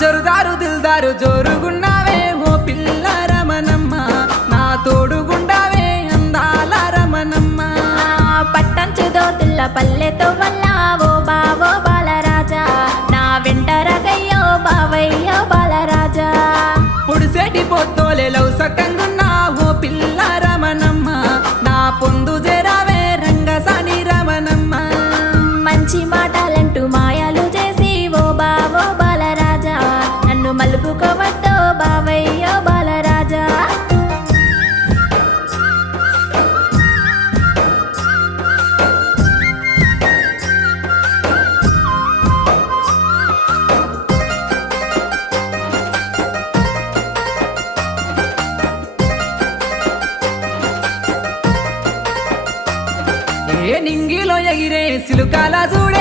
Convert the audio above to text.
జరుదారు దిల్దారు జోరుగున్నావే ఓ పిల్ల రమణమ్మ, నా తోడుగుండావే అందాల రమణమ్మ. పట్టంచు దోతుల్ల పల్లెతో వల్ల ఓ బావో బాలరాజా, నా వెంట రగయ్యో బావయ్యో బాలరాజా. పొడిసేటి పొత్తోలే లవ్ సక్కంగున్నా ఓ పిల్ల రమణమ్మ, నా పొందు జరావే రంగసాని రమణమ్మ. మంచి మాటలంటూ మాయాలు చేసి ఓ బావో బాలరాజా, నన్ను మలుపుకోవద్దో బావయ్యో బాలరాజా. ఏ నింగిలో ఎగిరే సిలుకాల చూడ